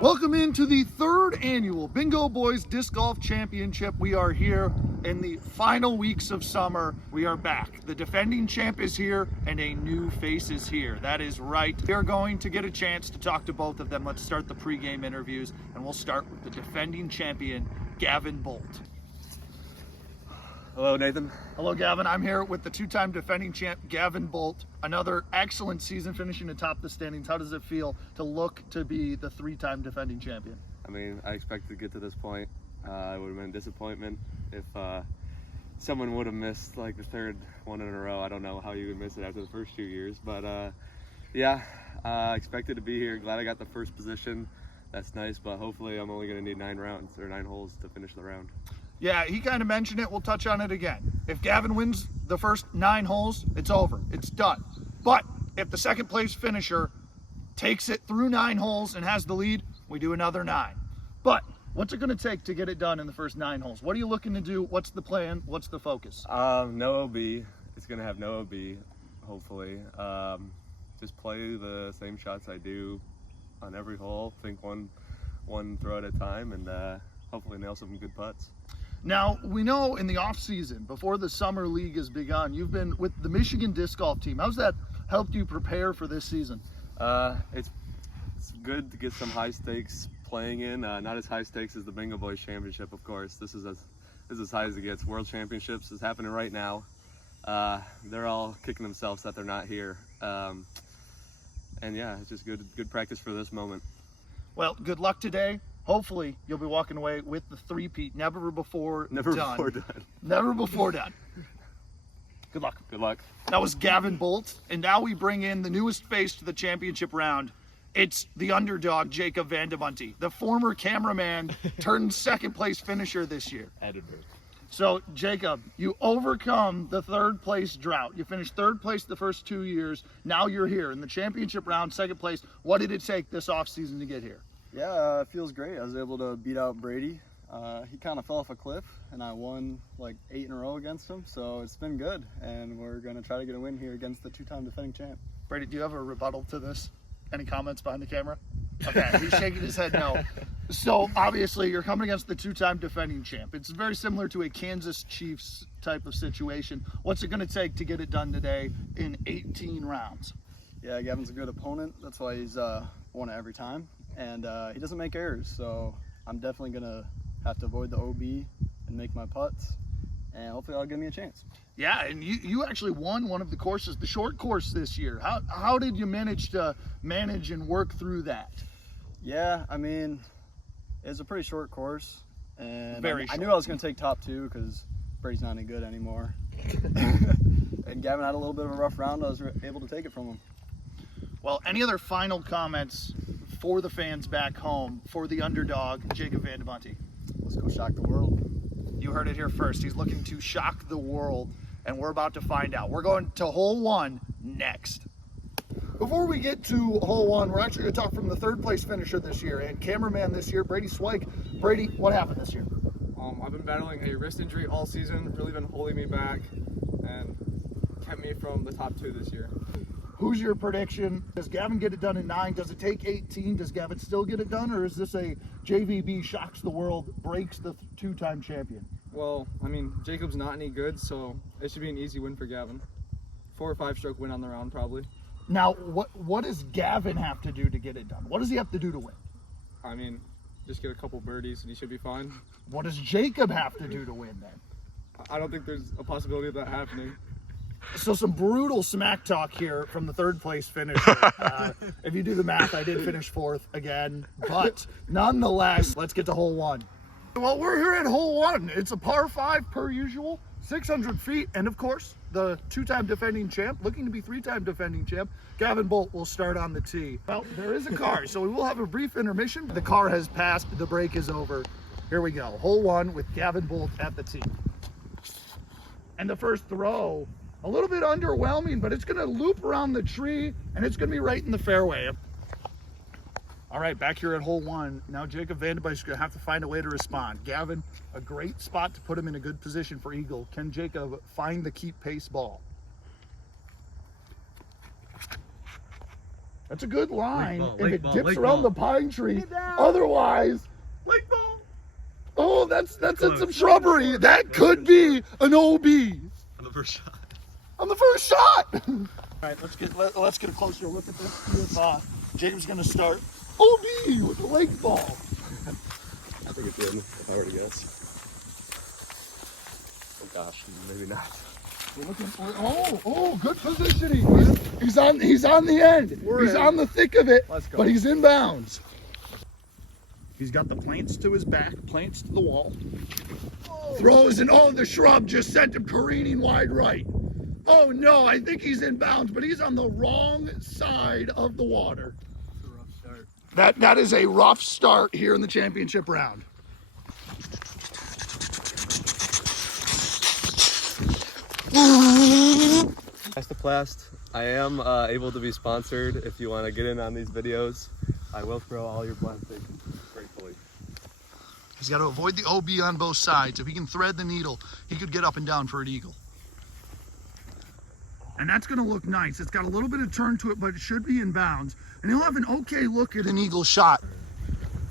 Welcome into the third annual Bingo Boys Disc Golf Championship. We are here in the final weeks of summer. We are back. The defending champ is here and a new face is here. That is right. We are going to get a chance to talk to both of them. Let's start the pregame interviews, and we'll start with the defending champion, Gavin Bolt. Hello, Nathan. Hello, Gavin. I'm here with the two-time defending champ, Gavin Bolt. Another excellent season, finishing atop the standings. How does it feel to look to be the three-time defending champion? I mean, I expected to get to this point. It would have been a disappointment if someone would have missed like the third one in a row. I don't know how you would miss it after the first 2 years, but yeah, expected to be here. Glad I got the first position. That's nice, but hopefully I'm only going to need 9 holes to finish the round. Yeah, he kind of mentioned it. We'll touch on it again. If Gavin wins the first 9 holes, it's over. It's done. But if the second place finisher takes it through 9 holes and has the lead, we do another 9. But what's it going to take to get it done in the first 9 holes? What are you looking to do? What's the plan? What's the focus? No OB. It's going to have no OB, hopefully. Just play the same shots I do on every hole. Think one throw at a time, and hopefully nail some good putts. Now, we know in the off-season, before the summer league has begun, you've been with the Michigan Disc Golf team. How's that helped you prepare for this season? It's good to get some high stakes playing in. Not as high stakes as the Bingo Boys Championship, of course. This is as high as it gets. World Championships is happening right now. They're all kicking themselves that they're not here. And yeah, it's just good practice for this moment. Well, good luck today. Hopefully, you'll be walking away with the three-peat. Never before done. Never before done. Good luck. Good luck. That was Gavin Bolt. And now we bring in the newest face to the championship round. It's the underdog, Jacob Van de Bunte, the former cameraman turned second-place finisher this year. Edinburgh. So, Jacob, you overcome the third-place drought. You finished third place the first 2 years. Now you're here in the championship round, second place. What did it take this offseason to get here? Yeah, it feels great. I was able to beat out Brady. He kind of fell off a cliff, and I won like 8 in a row against him, so it's been good, and we're going to try to get a win here against the 2-time defending champ. Brady, do you have a rebuttal to this? Any comments behind the camera? Okay, he's shaking his head no. So, obviously, you're coming against the 2-time defending champ. It's very similar to a Kansas Chiefs type of situation. What's it going to take to get it done today in 18 rounds? Yeah, Gavin's a good opponent. That's why he's won it every time. And he doesn't make errors, so I'm definitely going to have to avoid the OB and make my putts, and hopefully that'll give me a chance. Yeah, and you actually won one of the courses, the short course this year. How did you manage and work through that? Yeah, I mean, it's a pretty short course, and Very I knew short. I was going to take top 2 because Brady's not any good anymore. And Gavin had a little bit of a rough round. I was able to take it from him. Well, any other final comments for the fans back home, for the underdog, Jacob Van de Bunte? Let's go shock the world. You heard it here first. He's looking to shock the world, and we're about to find out. We're going to hole 1 next. Before we get to hole 1, we're actually going to talk from the third place finisher this year and cameraman this year, Brady Swike. Brady, what happened this year? I've been battling a wrist injury all season, really been holding me back and kept me from the top 2 this year. Who's your prediction? Does Gavin get it done in 9? Does it take 18? Does Gavin still get it done? Or is this a JVB shocks the world, breaks the 2-time champion? Well, I mean, Jacob's not any good, so it should be an easy win for Gavin. 4 or 5 stroke win on the round, probably. Now, what does Gavin have to do to get it done? What does he have to do to win? I mean, just get a couple birdies and he should be fine. What does Jacob have to do to win then? I don't think there's a possibility of that happening. So some brutal smack talk here from the third place finisher. If you do the math, I did finish 4th again, but nonetheless, let's get to hole 1. Well, we're here at hole 1. It's a par 5 per usual, 600 feet, and of course, the 2-time defending champ, looking to be 3-time defending champ, Gavin Bolt will start on the tee. Well, there is a car, so we will have a brief intermission. The car has passed, the break is over. Here we go, hole 1 with Gavin Bolt at the tee. And the first throw, a little bit underwhelming, but it's going to loop around the tree, and it's going to be right in the fairway. All right, back here at hole 1. Now Jacob Van de Bunte is going to have to find a way to respond. Gavin, a great spot to put him in a good position for eagle. Can Jacob find the keep pace ball? That's a good line. ball, if lake it ball, dips lake around ball. the pine tree. down. Otherwise, Lake ball. oh, that's in Close. some shrubbery. That could be an OB On the first shot. on the first shot. All right, let's get a closer look at this. See if Jacob's gonna start OB with the lake ball. I think it's in, if I were to guess. Oh gosh, maybe not. We're looking for, good positioning. He's on the end. He's on the thick of it, Let's go. but he's in bounds. He's got the plants to his back, plants to the wall. Throws and the shrub just sent him careening wide right. Oh no, I think he's in bounds, but he's on the wrong side of the water. It's a rough start. That is a rough start here in the championship round. Mastoplast. I am able to be sponsored. If you want to get in on these videos, I will throw all your plastic gratefully. He's got to avoid the OB on both sides. If he can thread the needle, he could get up and down for an eagle. And that's going to look nice. It's got a little bit of turn to it, but it should be in bounds. And he'll have an okay look at an eagle shot.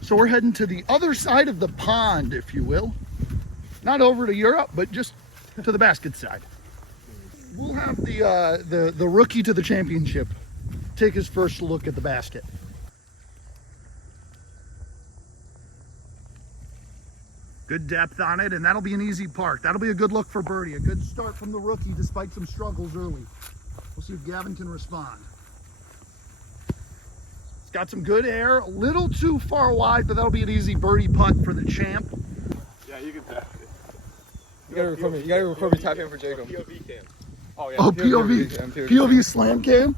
So we're heading to the other side of the pond, if you will. Not over to Europe, but just to the basket side. We'll have the rookie to the championship take his first look at the basket. Good depth on it, and that'll be an easy park. That'll be a good look for birdie. A good start from the rookie despite some struggles early. We'll see if Gavin can respond. It's got some good air, a little too far wide, but that'll be an easy birdie putt for the champ. Yeah, you can tap it. You gotta record me. You gotta record me tapping for Jacob. POV cam. Oh yeah. Oh, POV slam cam.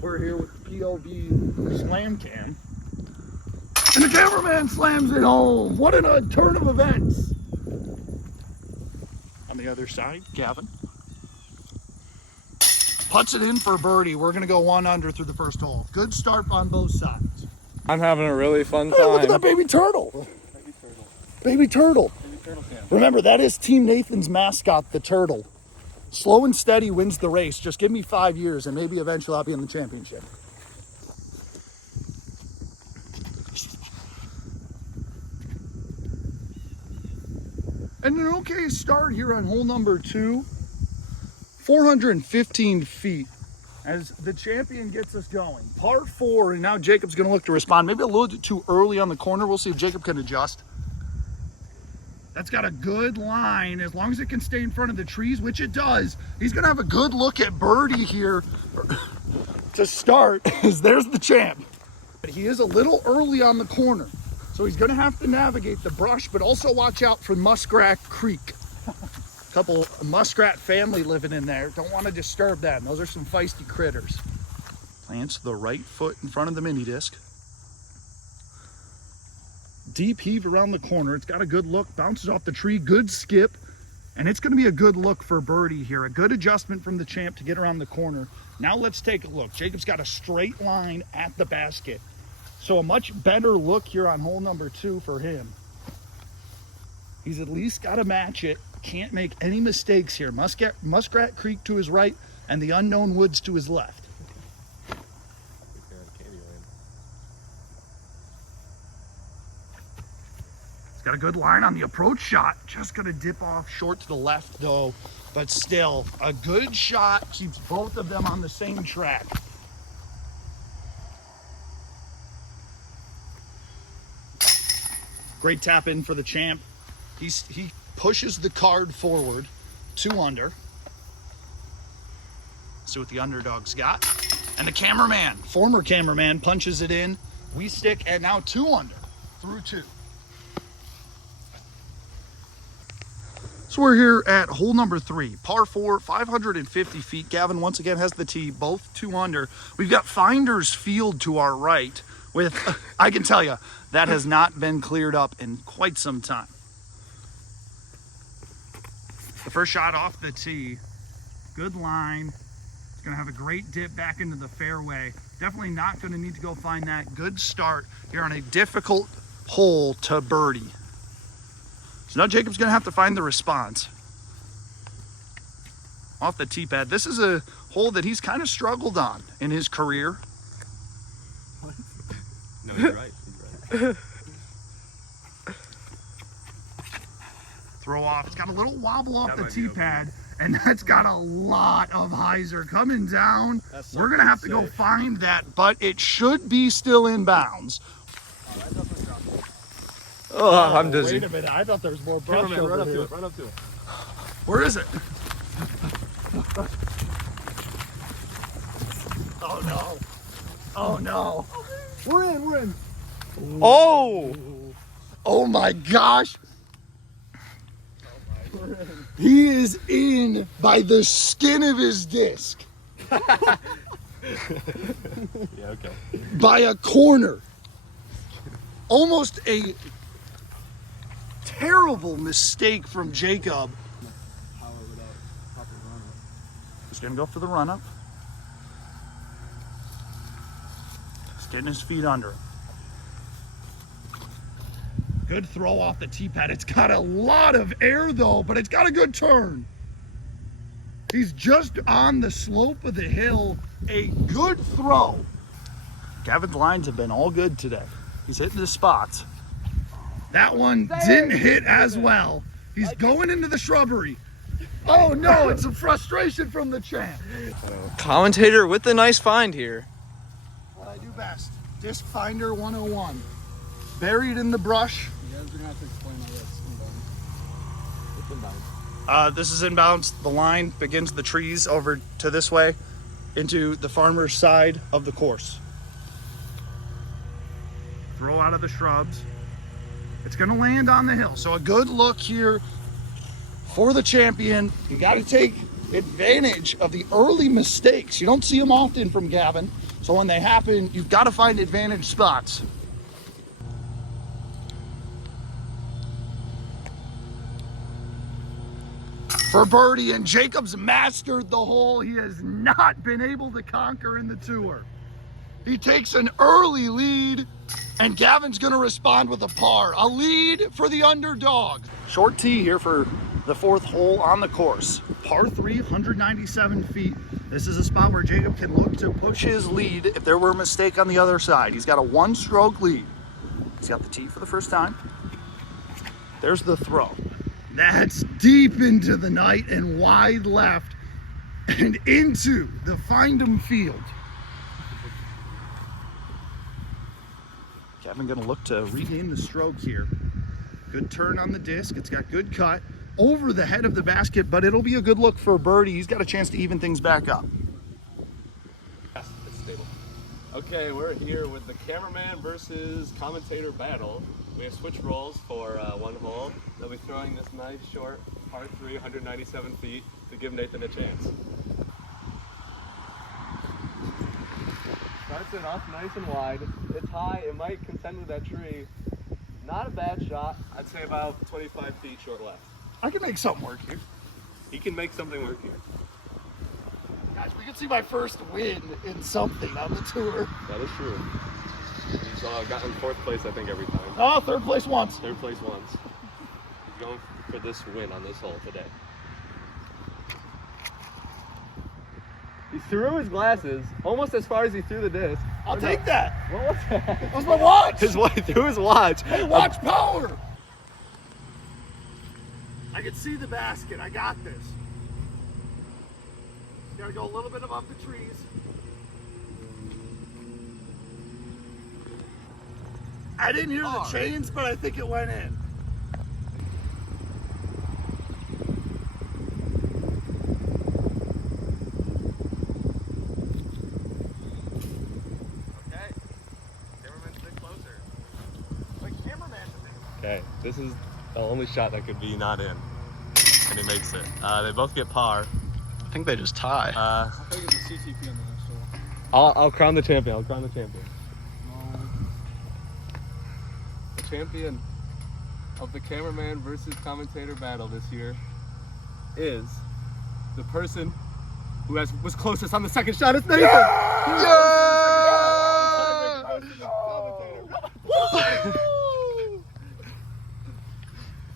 We're here with the POV slam cam. And the cameraman slams it home. What a turn of events. On the other side, Gavin puts it in for birdie. We're going to go 1 under through the first hole. Good start on both sides. I'm having a really fun Hey, look at that time. baby turtle. Baby turtle. Remember, that is Team Nathan's mascot, the turtle. Slow and steady wins the race. Just give me 5 years and maybe eventually I'll be in the championship. And an okay start here on hole number 2. 415 feet as the champion gets us going. Par 4, and now Jacob's going to look to respond. Maybe a little bit too early on the corner. We'll see if Jacob can adjust. That's got a good line. As long as it can stay in front of the trees, which it does, he's going to have a good look at birdie here to start. There's the champ. But he is a little early on the corner. So he's going to have to navigate the brush, but also watch out for Muskrat Creek. A couple muskrat family living in there. Don't want to disturb them. Those are some feisty critters. Plants the right foot in front of the mini disc. Deep heave around the corner. It's got a good look. Bounces off the tree. Good skip. And it's going to be a good look for birdie here. A good adjustment from the champ to get around the corner. Now let's take a look. Jacob's got a straight line at the basket. So a much better look here on hole number 2 for him. He's at least got to match it. Can't make any mistakes here. Muskrat Creek to his right and the unknown woods to his left. He's got a good line on the approach shot. Just going to dip off short to the left though. But still, a good shot keeps both of them on the same track. Great tap in for the champ. He pushes the card forward, 2 under. See what the underdog's got. And the cameraman, former cameraman, punches it in. We stick at now 2 under through 2. So we're here at hole number 3, par 4, 550 feet. Gavin once again has the tee, both 2 under. We've got Finder's Field to our right with, I can tell you, that has not been cleared up in quite some time. The first shot off the tee, good line. It's gonna have a great dip back into the fairway. Definitely not gonna need to go find that. Good start here on a difficult hole to birdie. So now Jacob's gonna have to find the response. off the tee pad. This is a hole that he's kind of struggled on in his career. No, you're right. You're right. Throw off. It's got a little wobble off the tee pad, and that's got a lot of hyzer coming down. We're going to have to go find that, but it should be still in bounds. Oh, I'm dizzy. Wait a minute. I thought there was more brush Cameraman, over run up here. to it. Run up to it. Where is it? Oh no. Oh no. We're in. Oh! Oh my gosh. He is in by the skin of his disc. Yeah, okay. By a corner. Almost a terrible mistake from Jacob. He's gonna go for the run up. He's getting his feet under. Good throw off the tee pad. It's got a lot of air though, but it's got a good turn. He's just on the slope of the hill. A good throw. Gavin's lines have been all good today. He's hitting the spots. That one didn't hit as well. He's going into the shrubbery. Oh no, it's some frustration from the champ. Commentator with the nice find here. What I do best. Disc Finder 101. Buried in the brush. You guys are gonna have to explain how that's inbound. It's inbound. This is inbounds. The line begins the trees over to this way into the farmer's side of the course. Throw out of the shrubs. It's going to land on the hill. So a good look here for the champion. You got to take advantage of the early mistakes. You don't see them often from Gavin. So when they happen, you've got to find advantage spots. For birdie, and Jacob's mastered the hole he has not been able to conquer in the tour. He takes an early lead, and Gavin's gonna respond with a par. A lead for the underdog. Short tee here for the fourth hole on the course. Par 3, 197 feet. This is a spot where Jacob can look to push his lead if there were a mistake on the other side. He's got a one-stroke lead. He's got the tee for the first time. There's the throw. That's deep into the night and wide left and into the Find'em field. Gavin gonna look to regain the stroke here. Good turn on the disc. It's got good cut over the head of the basket, but it'll be a good look for a birdie. He's got a chance to even things back up. Yes, it's stable. Okay, we're here with the cameraman versus commentator battle. We have switch roles for one hole. They'll be throwing this nice short par 3, 197 feet to give Nathan a chance. Starts it off nice and wide. It's high. It might contend with that tree. Not a bad shot. I'd say about 25 feet short left. I can make something work here. He can make something work here. Guys, we can see my first win in something on the tour. That is true. He's gotten fourth place, I think, every time. Oh, third place once. Third place once. He's going for this win on this hole today. He threw his glasses almost as far as he threw the disc. I'll take that. What was that? That was my watch. His wife threw his watch. Hey, watch power. I can see the basket. I got this. Gotta go a little bit above the trees. I didn't hear the chains, but I think it went in. Okay. Cameraman's a bit closer. Like cameraman to me. Okay, this is the only shot that could be not in. And he makes it. They both get par. I think they just tie. I think it's a CTP on the last hole. I'll crown the champion. I'll crown the champion. The champion of the cameraman versus commentator battle this year is the person who was closest on the second shot. It's Nathan.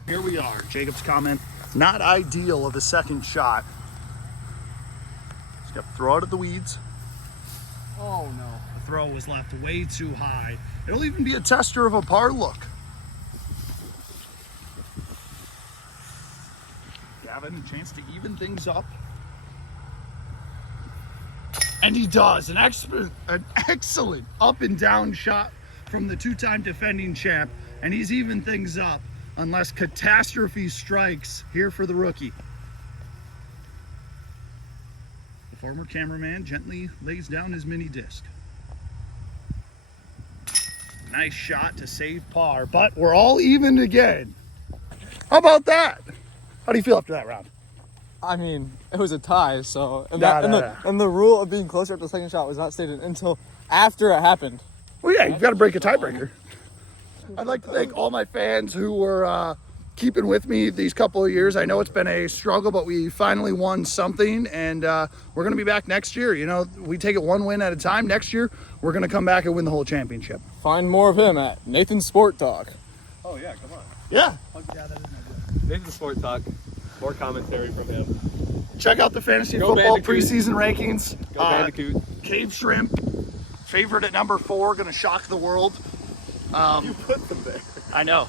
Here we are. Jacob's comment. Not ideal of a second shot. Yep, throw it at the weeds. Oh no. The throw was left way too high. It'll even be a tester of a par look. Gavin, a chance to even things up. And he does. An excellent up and down shot from the two-time defending champ. And he's even things up unless catastrophe strikes here for the rookie. The former cameraman gently lays down his mini disc. Nice shot to save par, but we're all even again. How about that? How do you feel after that round? I mean, it was a tie, so and No. the rule of being closer after the second shot was not stated until after it happened. Well, yeah, you've got to break a tiebreaker. I'd like to thank all my fans who were keeping with me these couple of years. I know it's been a struggle, but we finally won something, and we're going to be back next year. You know, we take it one win at a time. Next year, we're going to come back and win the whole championship. Find more of him at Nathan Sport Talk. Oh yeah, come on. Yeah. Nathan Sport Talk. More commentary from him. Check out the fantasy Go football Bandicoot. preseason rankings. Go Bandicoot. Cave Shrimp, favorite at number 4, going to shock the world. You put them there. I know.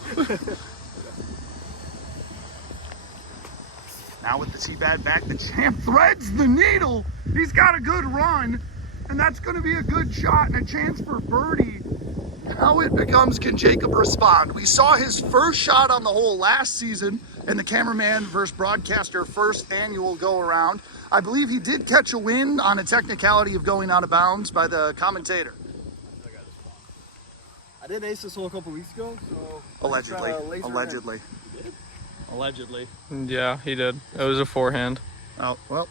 Now with the T-Bad back, the champ threads the needle. He's got a good run, and that's going to be a good shot and a chance for birdie. Now it becomes, can Jacob respond? We saw his first shot on the hole last season in the cameraman versus broadcaster first annual go-around. I believe he did catch a win on a technicality of going out of bounds by the commentator. I did ace this hole a couple weeks ago, so Allegedly. laser it in. Allegedly. Allegedly. Yeah, he did. It was a forehand. Oh, well.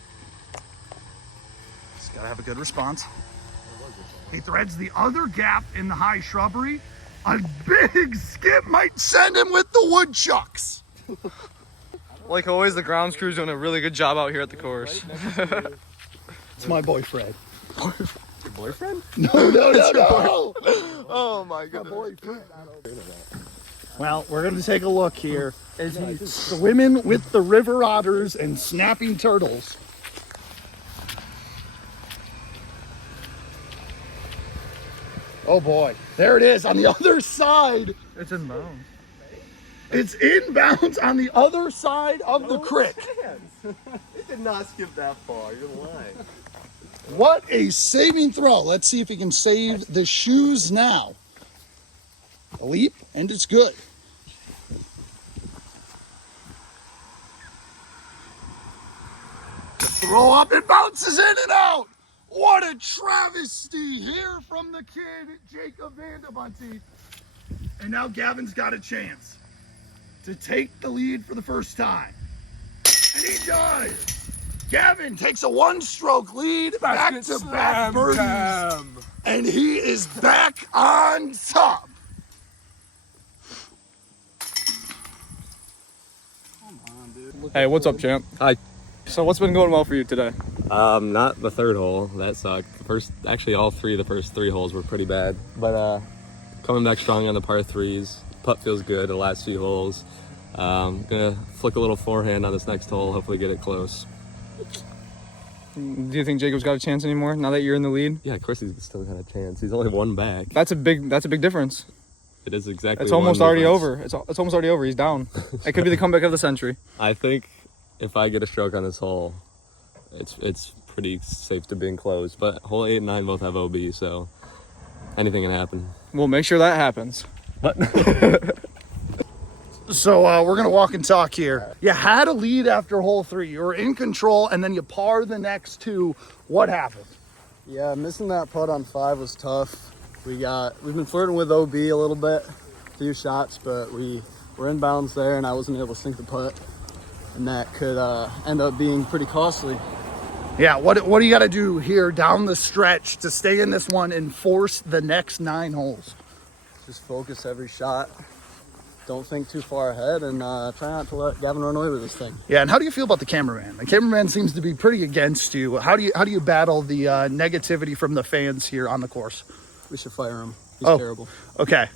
He's got to have a good response. He threads the other gap in the high shrubbery. A big skip might send him with the woodchucks. Like always, the grounds crew's doing a really good job out here at the course. It's my boyfriend. Your boyfriend? No. Oh my goodness. Well, we're going to take a look here as he's swimming with the river otters and snapping turtles. Oh boy, there it is on the other side. It's in bounds. It's inbounds on the other side of the creek. It did not skip that far. You're lying. What a saving throw. Let's see if he can save the shoes now. A leap, and it's good. Throw up, it bounces in and out. What a travesty here from the kid, Jacob Vandebunty. And now Gavin's got a chance to take the lead for the first time. And he does. Gavin takes a one-stroke lead, back-to-back birdies, and he is back on top. Hey, what's up, champ? Hi. So what's been going well for you today? Not the third hole. That sucked. Actually, all three of the first 3 holes were pretty bad. But coming back strong on the par 3s. Putt feels good the last few holes. Gonna flick a little forehand on this next hole. Hopefully get it close. Do you think Jacob's got a chance anymore now that you're in the lead? Yeah, of course he's still got a chance. He's only 1 back. That's a big difference. It is exactly. It's almost one already difference. over. It's almost already over. He's down. It could be the comeback of the century. I think if I get a stroke on this hole, it's pretty safe to being closed. But hole 8 and 9 both have OB, so anything can happen. We'll make sure that happens. But So we're going to walk and talk here. You had a lead after hole 3. You were in control, and then you par the next 2. What happened? Yeah, missing that putt on 5 was tough. We've been flirting with OB a little bit, a few shots, but we were in bounds there, and I wasn't able to sink the putt, and that could end up being pretty costly. Yeah, what do you got to do here down the stretch to stay in this one and force the next 9 holes? Just focus every shot. Don't think too far ahead, and try not to let Gavin run away with this thing. Yeah, and how do you feel about the cameraman? The cameraman seems to be pretty against you. How do you battle the negativity from the fans here on the course? We should fire him. He's terrible. Okay.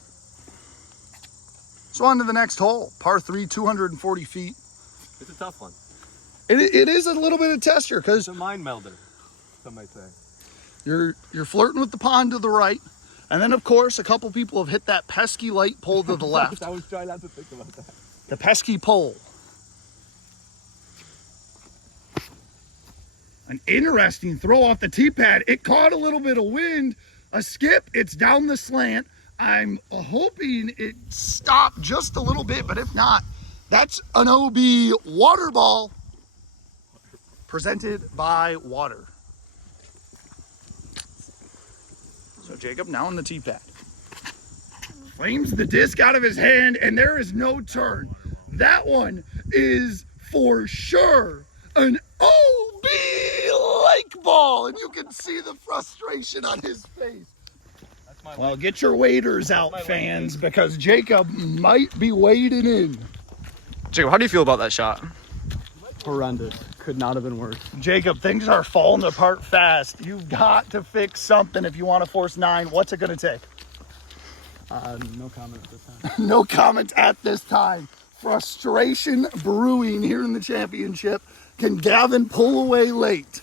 So on to the next hole, par 3, 240 feet. it's a tough one. It is a little bit of tester because It's a mind melder. some might say. You're flirting with the pond to the right. And then, of course, a couple people have hit that pesky light pole to the left. I was trying not to think about that. The pesky pole. An interesting throw off the tee pad. It caught a little bit of wind. A skip. It's down the slant. I'm hoping it stopped just a little bit, but if not, that's an OB water ball presented by Water. So Jacob now on the tee pad. Flames the disc out of his hand, and there is no turn. That one is for sure an OB lake ball, and you can see the frustration on his face. Well, get your waders out, fans, because Jacob might be wading in. Jacob, how do you feel about that shot? Horrendous. Could not have been worse. Jacob, things are falling apart fast. You've got to fix something if you want to force 9. What's it going to take? No comment at this time. No comment at this time. Frustration brewing here in the championship. Can Gavin pull away late?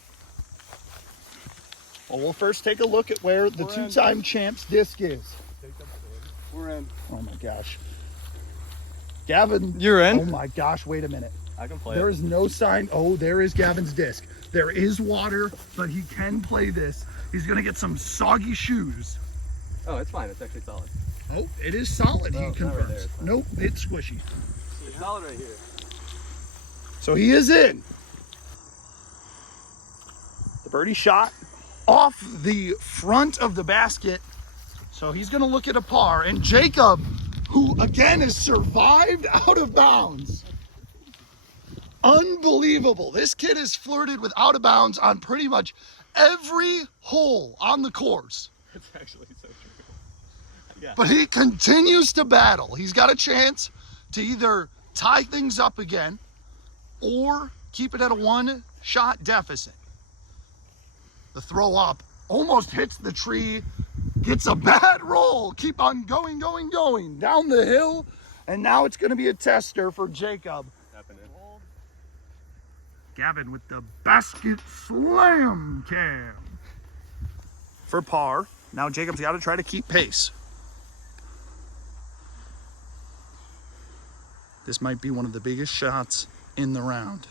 Well, we'll first take a look at where the two-time champ's disc is. We're in. Oh my gosh. Gavin. You're in? Oh my gosh, wait a minute. I can play There it. is no sign. Oh, there is Gavin's disc. There is water, but he can play this. He's going to get some soggy shoes. Oh, it's fine. It's actually solid. Oh, it is solid, No, he it's not right confirms. there, it's fine. Nope, it's squishy. It's solid right here. So he is in. The birdie shot off the front of the basket. So he's going to look at a par. And Jacob, who again has survived out of bounds. Unbelievable. This kid has flirted with out of bounds on pretty much every hole on the course. It's actually so true. Yeah. But he continues to battle. He's got a chance to either tie things up again or keep it at a one-shot deficit. The throw up almost hits the tree, gets a bad roll. Keep on going, going, going down the hill. And now it's going to be a tester for Jacob. Happening. Gavin with the basket slam cam for par. Now Jacob's got to try to keep pace. This might be one of the biggest shots in the round.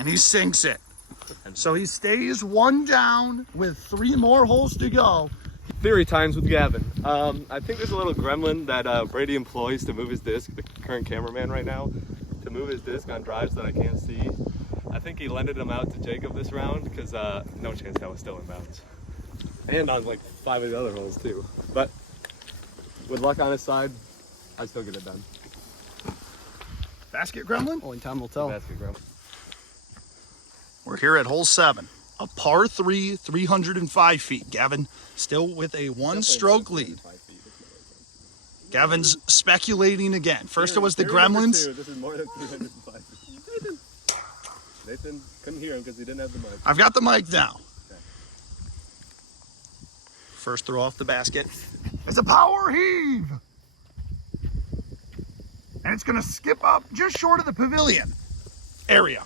And he sinks it. So he stays one down with 3 more holes to go. Theory times with Gavin. I think there's a little gremlin that Brady employs to move his disc, the current cameraman right now, to move his disc on drives that I can't see. I think he lended them out to Jacob this round because no chance that was still in bounds. And on like 5 of the other holes too. But with luck on his side, I still get it done. Basket gremlin. Only time will tell. Basket gremlin. We're here at hole 7, a par 3, 305 feet. Gavin still with a 1-stroke lead. Gavin's speculating again. First it was the Gremlins. This is more than 305 feet. Nathan couldn't hear him because he didn't have the mic. I've got the mic now. Okay. First throw off the basket. It's a power heave. And it's going to skip up just short of the pavilion area.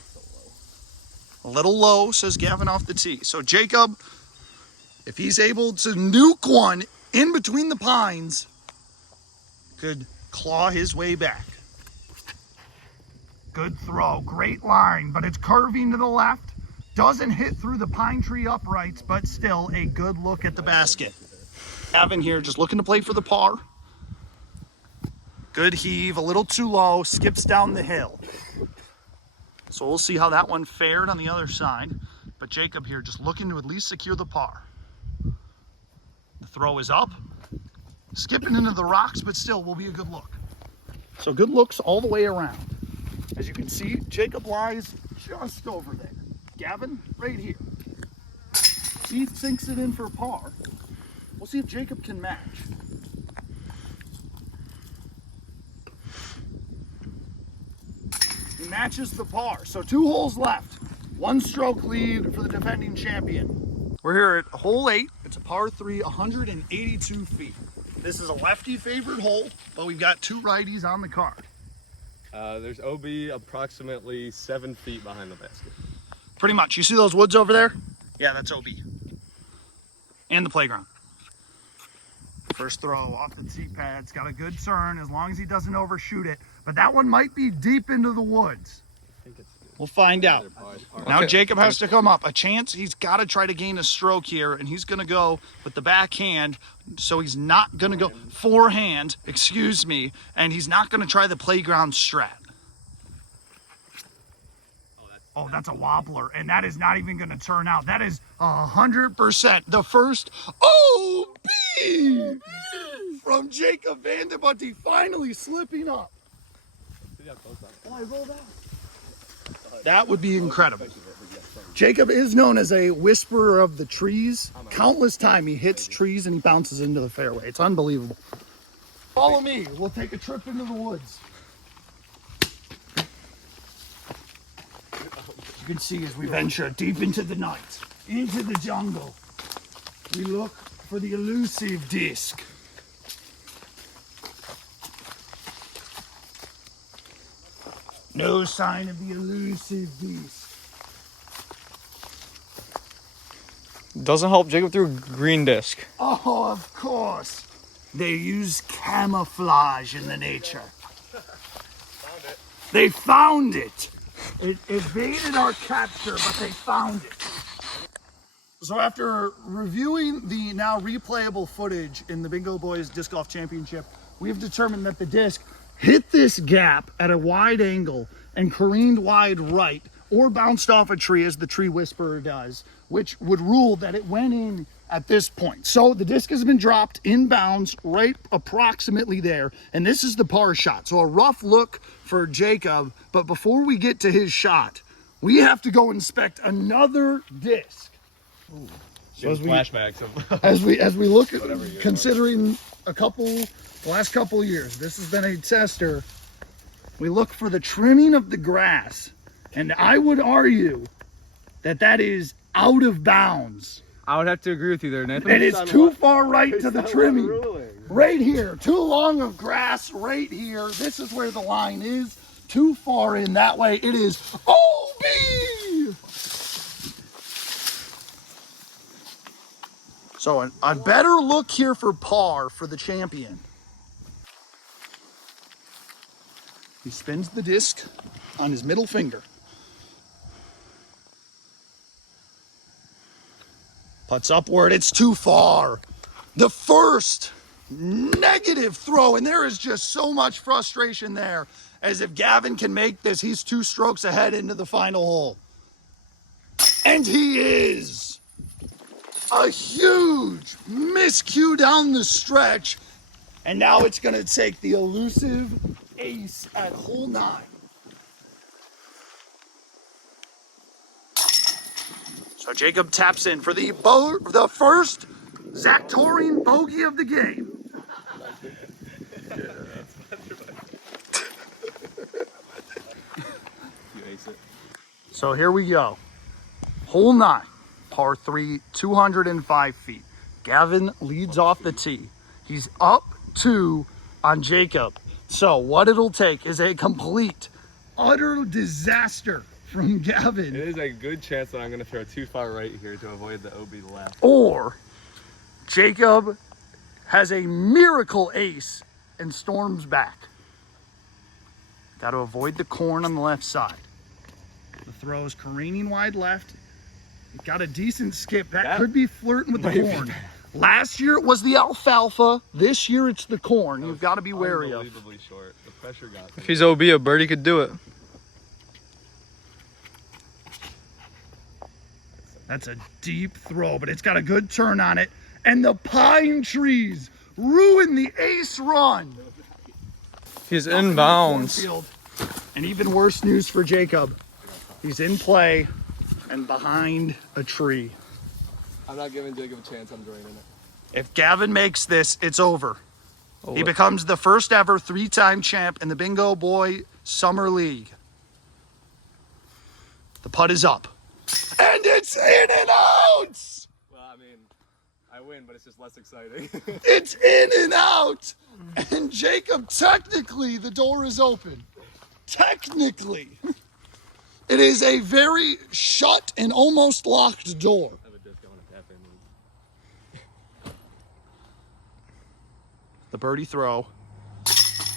A little low, says Gavin off the tee. So Jacob, if he's able to nuke one in between the pines, could claw his way back. Good throw, great line, but it's curving to the left. Doesn't hit through the pine tree uprights, but still a good look at the basket. Gavin here just looking to play for the par. Good heave, a little too low, skips down the hill. So we'll see how that one fared on the other side. But Jacob here just looking to at least secure the par. The throw is up. Skipping into the rocks, but still will be a good look. So good looks all the way around. As you can see, Jacob lies just over there. Gavin, right here. He sinks it in for par. We'll see if Jacob can match. He matches the par. So 2 holes left. 1-stroke lead for the defending champion. We're here at hole 8. It's a par 3, 182 feet. This is a lefty favored hole, but we've got 2 righties on the card. There's OB approximately 7 feet behind the basket. Pretty much. You see those woods over there? Yeah, that's OB. And the playground. First throw off the tee pad. It's got a good turn as long as he doesn't overshoot it. But that one might be deep into the woods. We'll find out. Now Jacob has to come up. A chance, he's got to try to gain a stroke here, and he's going to go with the backhand, so he's not going to go forehand, excuse me, and he's not going to try the playground strat. Oh, that's a wobbler, and that is not even going to turn out. That is 100% the first OB from Jacob Vandenbutty, finally slipping up. Oh, I rolled out. That would be incredible. Jacob is known as a whisperer of the trees. Countless time he hits trees and he bounces into the fairway. It's unbelievable. Follow me. We'll take a trip into the woods. You can see as we venture deep into the night, into the jungle, we look for the elusive disc. No sign of the elusive beast. Doesn't help. Jacob threw a green disc. Oh, of course. They use camouflage in the nature. They found it. It evaded our capture, but they found it. So after reviewing the now replayable footage in the Bingo Boys Disc Golf Championship, we have determined that the disc hit this gap at a wide angle and careened wide right, or bounced off a tree as the tree whisperer does, which would rule that it went in at this point. So the disc has been dropped inbounds right approximately there, and this is the par shot. So a rough look for Jacob, but before we get to his shot, we have to go inspect another disc. So Flashbacks of as we look at considering the last couple years, this has been a tester. We look for the trimming of the grass, and I would argue that is out of bounds. I would have to agree with you there, Nathan. It is too far right to the trimming. Right here, too long of grass right here. This is where the line is. Too far in that way. It is OB! So a better look here for par for the champion. He spins the disc on his middle finger. Putts upward, it's too far. The first negative throw, and there is just so much frustration there, as if Gavin can make this, he's 2 strokes ahead into the final hole. And he is. A huge miscue down the stretch, and now it's gonna take the elusive ace at hole 9. So Jacob taps in for the first Zach Toring bogey of the game. So here we go. Hole 9, par 3, 205 feet. Gavin leads off the tee. He's up 2 on Jacob. So what it'll take is a complete, utter disaster from Gavin. It is a good chance that I'm going to throw too far right here to avoid the OB left. Or Jacob has a miracle ace and storms back. Got to avoid the corn on the left side. The throw is careening wide left. Got a decent skip. That could be flirting with the corn. Last year it was the alfalfa. This year it's the corn. You've got to be wary of. Unbelievably short. The pressure got me. If he's OB, a birdie could do it. That's a deep throw, but it's got a good turn on it. And the pine trees ruin the ace run. He's inbounds. And even worse news for Jacob. He's in play and behind a tree. I'm not giving Jacob a chance. I'm draining it. If Gavin makes this, it's over. He becomes the first ever 3-time champ in the Bingo Boy Summer League. The putt is up. And it's in and out! Well, I mean, I win, but it's just less exciting. It's in and out! And Jacob, technically, the door is open. technically, it is a very shut and almost locked door. The birdie throw.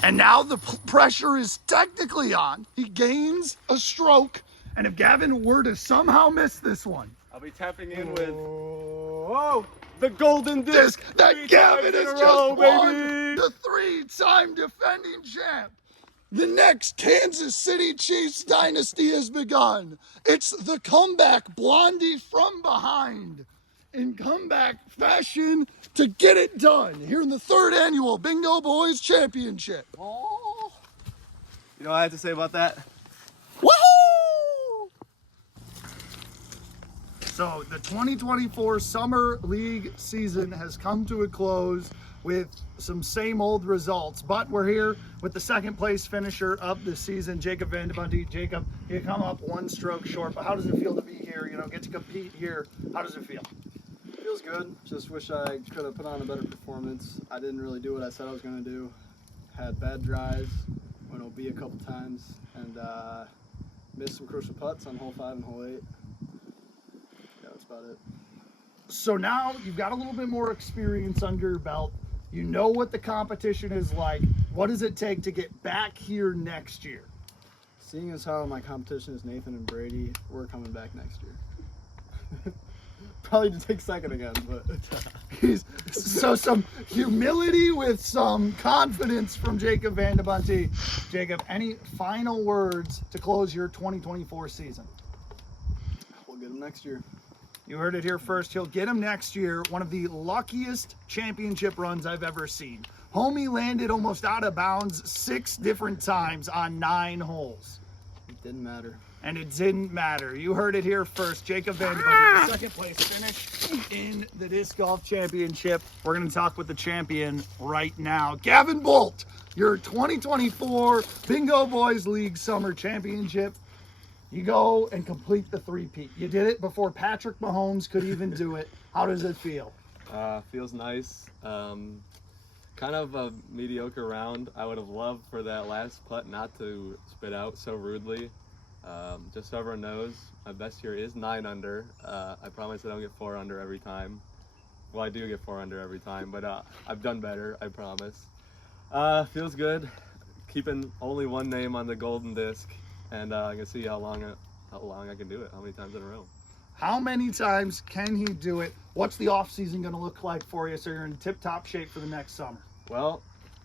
And now the pressure is technically on. He gains a stroke. And if Gavin were to somehow miss this one, I'll be tapping in with the golden disc. that 3 Gavin times in has a just row, won baby. the 3-time defending champ. The next Kansas City Chiefs dynasty has begun. It's the comeback Blondie from behind in comeback fashion to get it done here in the 3rd annual Bingo Boys Championship. You know what I have to say about that? Woohoo! So the 2024 Summer League season has come to a close with some same old results, but we're here with the 2nd place finisher of the season, Jacob Van de Bunte. Jacob, you come up 1 stroke short, but how does it feel to be here? You know, get to compete here. How does it feel? Feels good. Just wish I could have put on a better performance. I didn't really do what I said I was going to do. Had bad drives, went OB a couple times, and missed some crucial putts on hole 5 and hole 8. Yeah, that's about it. So now you've got a little bit more experience under your belt. You know what the competition is like. What does it take to get back here next year? Seeing as how my competition is Nathan and Brady, we're coming back next year. Probably to take 2nd again, but So some humility with some confidence from Jacob Van de Bunte. Jacob, any final words to close your 2024 season? we'll get them next year. You heard it here first. He'll get him next year. One of the luckiest championship runs I've ever seen. Homie landed almost out of bounds 6 different times on 9 holes. It didn't matter. And it didn't matter. You heard it here first. Jacob Van de Bunte, the 2nd place finish in the Disc Golf Championship. We're going to talk with the champion right now. Gavin Bolt, your 2024 Bingo Boys League Summer Championship. You go and complete the 3-peat. You did it before Patrick Mahomes could even do it. How does it feel? Feels nice. Kind of a mediocre round. I would have loved for that last putt not to spit out so rudely. Just so everyone knows, my best here is 9 under. I promise I don't get 4 under every time. Well, I do get 4 under every time, but I've done better, I promise. Feels good. Keeping only 1 name on the golden disc, and I can see how long I can do it, how many times in a row. How many times can he do it? What's the off season going to look like for you so you're in tip-top shape for the next summer? Well,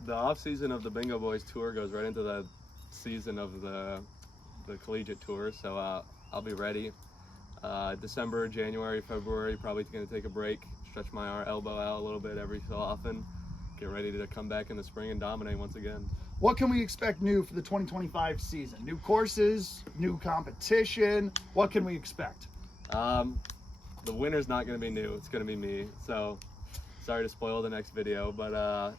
the off season of the Bingo Boys tour goes right into the season of the collegiate tour, so I'll be ready. December, January, February, probably going to take a break, stretch my elbow out a little bit every so often, get ready to come back in the spring and dominate once again. What can we expect new for the 2025 season? New courses, new competition? What can we expect? The winner's not going to be new, it's going to be me, so sorry to spoil the next video, but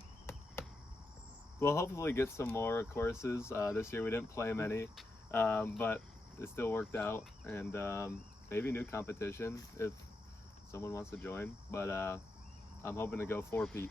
we'll hopefully get some more courses. This year we didn't play many, but it still worked out, and maybe new competition if someone wants to join, but I'm hoping to go 4-peat.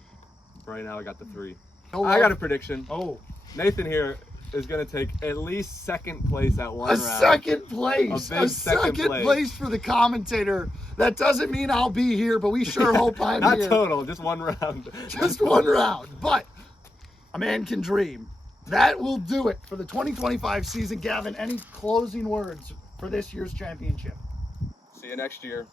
Right now I got the 3. I got a prediction. Oh, Nathan here is going to take at least 2nd place at one a round. 2nd place. A big second place. place for the commentator. That doesn't mean I'll be here, but we sure hope I'm Not here. total, just 1 round. Just 1 round. But a man can dream. That will do it for the 2025 season. Gavin, any closing words for this year's championship? See you next year.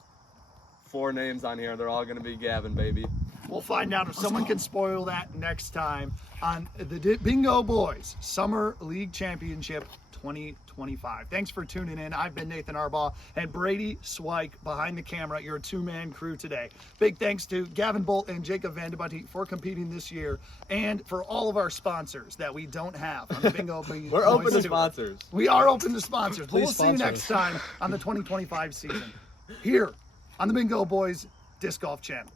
4 names on here. They're all going to be Gavin, baby. We'll find out if someone can spoil that next time on the Bingo Boys Summer League Championship 2025. Thanks for tuning in. I've been Nathan Arbaugh and Brady Swike behind the camera. You're a 2-man crew today. Big thanks to Gavin Bolt and Jacob Van de Bunte for competing this year, and for all of our sponsors that we don't have on the Bingo Boys. We're open to Tour. sponsors. We are open to sponsors. But Please we'll see you sponsor next us. time on the 2025 season here on the Bingo Boys Disc Golf Channel.